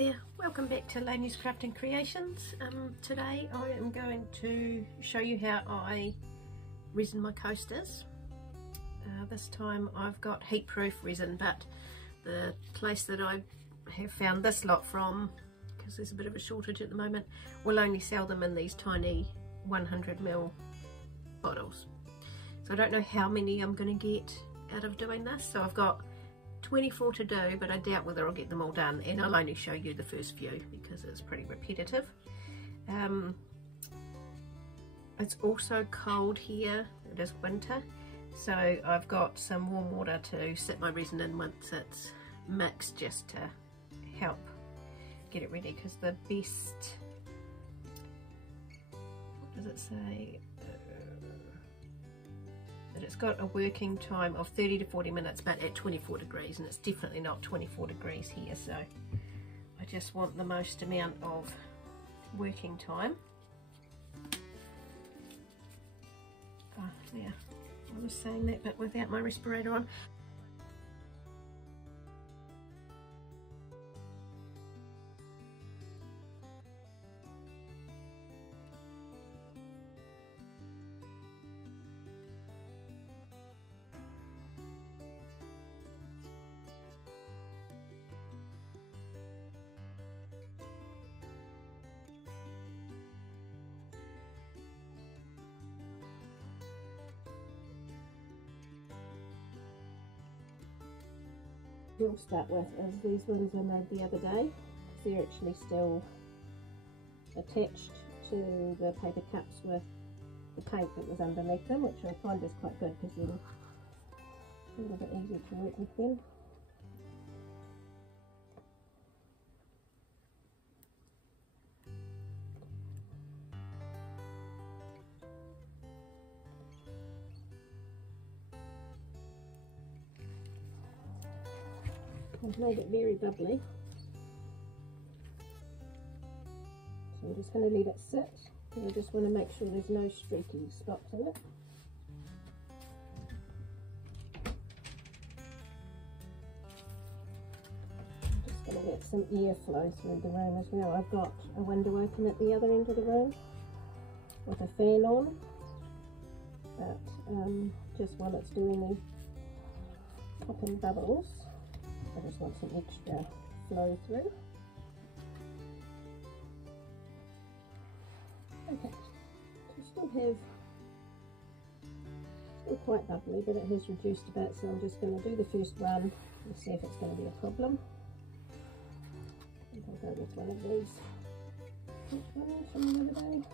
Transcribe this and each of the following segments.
there, welcome back to Laney's Crafting Creations. Today I am going to show you how I resin my coasters. This time I've got heat proof resin, but the place that I have found this lot from, because there's a bit of a shortage at the moment, will only sell them in these tiny 100ml bottles. So I don't know how many I'm going to get out of doing this, so I've got 24 to do, but I doubt whether I'll get them all done, and I'll only show you the first few because it's pretty repetitive. It's also cold here, it is winter, so I've got some warm water to sit my resin in once it's mixed, just to help get it ready, because the best, what does it say? That it's got a working time of 30 to 40 minutes, but at 24 degrees, and it's definitely not 24 degrees here, so I just want the most amount of working time. Oh, yeah, I was saying that but without my respirator on. We'll start with is these ones I made the other day. They're actually still attached to the paper cups with the paint that was underneath them, which I find is quite good because then it's a little bit easier to work with them. I've made it very bubbly, so I'm just going to let it sit, and I just want to make sure there's no streaky spots in it. I'm just going to get some airflow through the room as well. I've got a window open at the other end of the room with a fan on, but just while it's doing the popping bubbles, I just want some extra flow through. Okay, so still quite bubbly, but it has reduced a bit, so I'm just going to do the first run and see if it's going to be a problem. I think I'll go with one of these ones from the other day.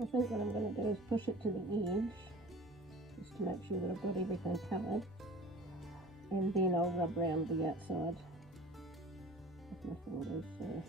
I think what I'm going to do is push it to the edge, just to make sure that I've got everything covered, and then I'll rub around the outside with my fingers. So.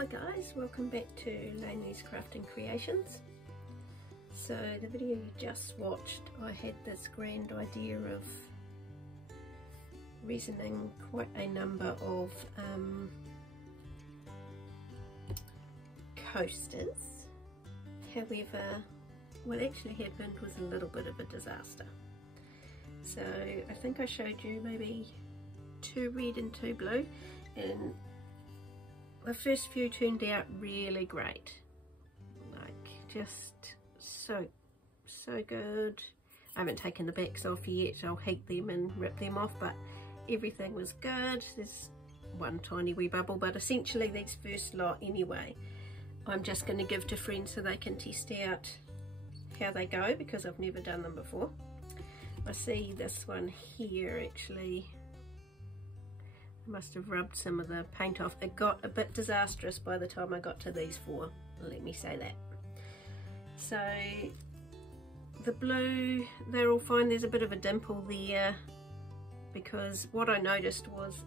Hi guys, welcome back to Laney's Crafting Creations. So the video you just watched, I had this grand idea of resining quite a number of coasters. However, what actually happened was a little bit of a disaster. So I think I showed you maybe 2 red and 2 blue, and the first few turned out really great, like just so good. I haven't taken the backs off yet. I'll heat them and rip them off, but everything was good. There's one tiny wee bubble, but essentially these first lot anyway, I'm just going to give to friends so they can test out how they go, because I've never done them before. I see this one here actually, I must have rubbed some of the paint off. It got a bit disastrous by the time I got to these 4, let me say that. So the blue, they're all fine. There's a bit of a dimple there because what I noticed was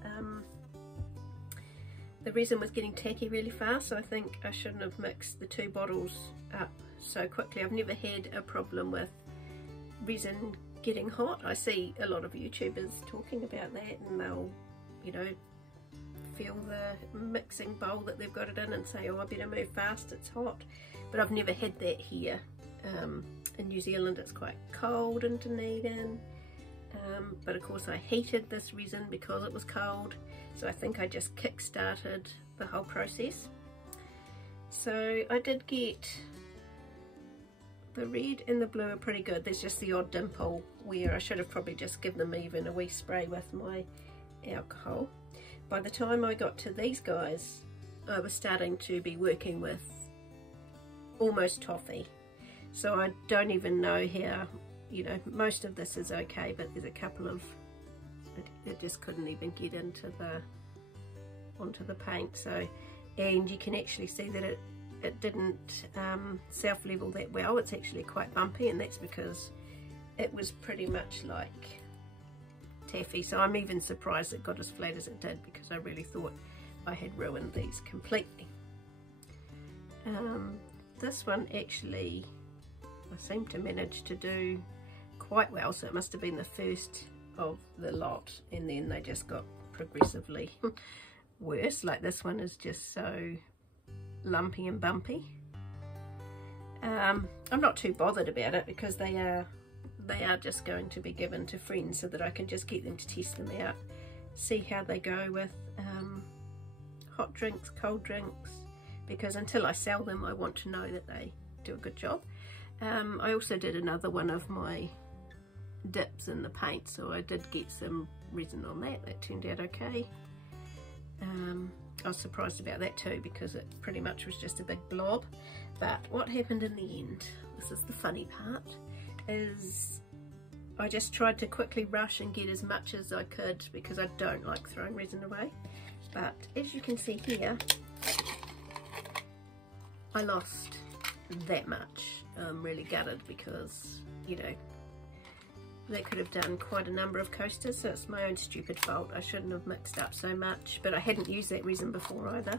the resin was getting tacky really fast, so I think I shouldn't have mixed the 2 bottles up so quickly. I've never had a problem with resin getting hot. I see a lot of YouTubers talking about that, and they'll, you know, feel the mixing bowl that they've got it in and say, oh, I better move fast, it's hot. But I've never had that here. In New Zealand it's quite cold in Dunedin, but of course I heated this resin because it was cold, so I think I just kick-started the whole process. So I did get the red and the blue are pretty good. There's just the odd dimple where I should have probably just given them even a wee spray with my alcohol. By the time I got to these guys, I was starting to be working with almost toffee. So I don't even know how, you know, most of this is okay, but there's a couple of, it just couldn't even get into onto the paint. So, and you can actually see that it didn't self-level that well. It's actually quite bumpy, and that's because it was pretty much like taffy. So I'm even surprised it got as flat as it did, because I really thought I had ruined these completely. This one actually I seem to manage to do quite well, so it must have been the first of the lot, and then they just got progressively worse. Like this one is just so lumpy and bumpy. I'm not too bothered about it because they are just going to be given to friends so that I can just get them to test them out, see how they go with hot drinks, cold drinks, because until I sell them I want to know that they do a good job. I also did another one of my dips in the paint, so I did get some resin on that turned out okay. I was surprised about that too, because it pretty much was just a big blob. But what happened in the end, this is the funny part, is I just tried to quickly rush and get as much as I could, because I don't like throwing resin away. But as you can see here, I lost that much. I'm really gutted, because, you know, they could have done quite a number of coasters, so it's my own stupid fault. I shouldn't have mixed up so much, but I hadn't used that resin before either.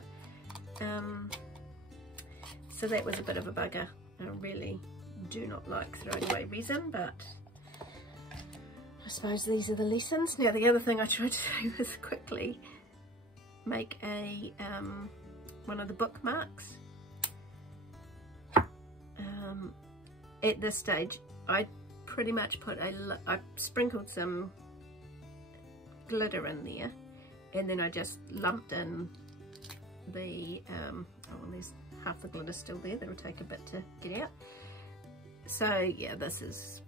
So that was a bit of a bugger. I really do not like throwing away resin, but I suppose these are the lessons. Now the other thing I tried to do was quickly make a one of the bookmarks. At this stage I pretty much I sprinkled some glitter in there, and then I just lumped in the oh, well, there's half the glitter still there. That'll take a bit to get out. So yeah, this is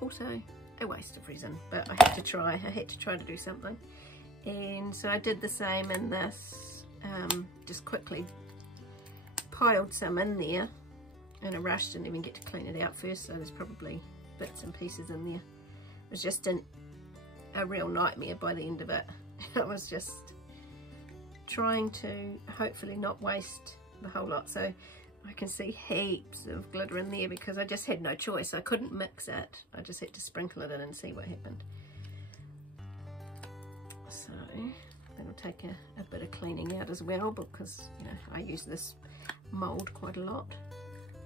also a waste of resin, but I had to try to do something. And so I did the same in this, just quickly piled some in there in a rush, didn't even get to clean it out first, so there's probably bits and pieces in there. It was just a real nightmare by the end of it. I was just trying to hopefully not waste the whole lot. So I can see heaps of glitter in there because I just had no choice. I couldn't mix it. I just had to sprinkle it in and see what happened. So that'll take a bit of cleaning out as well, because you know I use this mould quite a lot.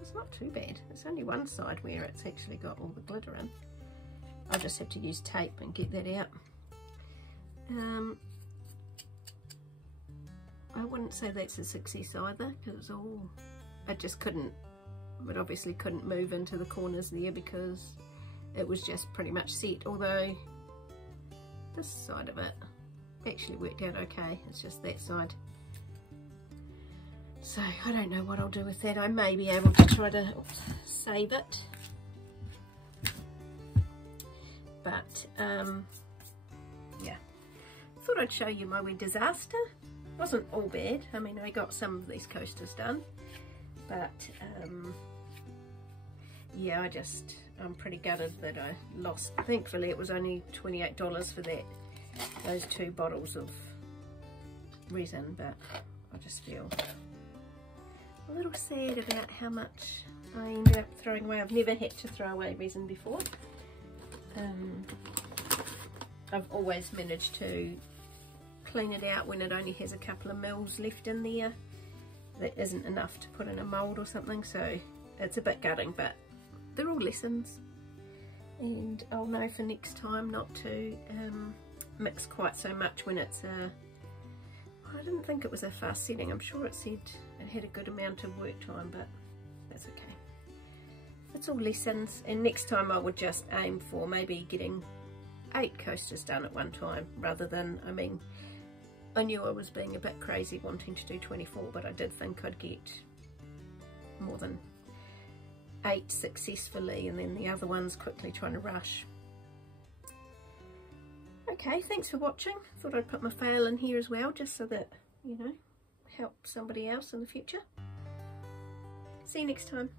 It's not too bad. It's only one side where it's actually got all the glitter in. I'll just have to use tape and get that out. I wouldn't say that's a success either, because it just couldn't, it obviously couldn't move into the corners there because it was just pretty much set, although this side of it actually worked out okay. It's just that side. So I don't know what I'll do with that. I may be able to try to save it, but yeah, thought I'd show you my wee disaster. Wasn't all bad. I mean, I got some of these coasters done, but yeah, I'm pretty gutted that I lost. Thankfully it was only $28 for those 2 bottles of resin, but I just feel a little sad about how much I ended up throwing away. I've never had to throw away resin before. I've always managed to clean it out when it only has a couple of mils left in there. That isn't enough to put in a mould or something, so it's a bit gutting, but they're all lessons, and I'll know for next time not to mix quite so much when it's I didn't think it was a fast setting. I'm sure it said it had a good amount of work time, but that's okay. It's all lessons, and next time I would just aim for maybe getting 8 coasters done at one time, rather than, I mean, I knew I was being a bit crazy wanting to do 24, but I did think I'd get more than 8 successfully, and then the other ones quickly trying to rush. Okay, thanks for watching. Thought I'd put my fail in here as well, just so that, you know, help somebody else in the future. See you next time.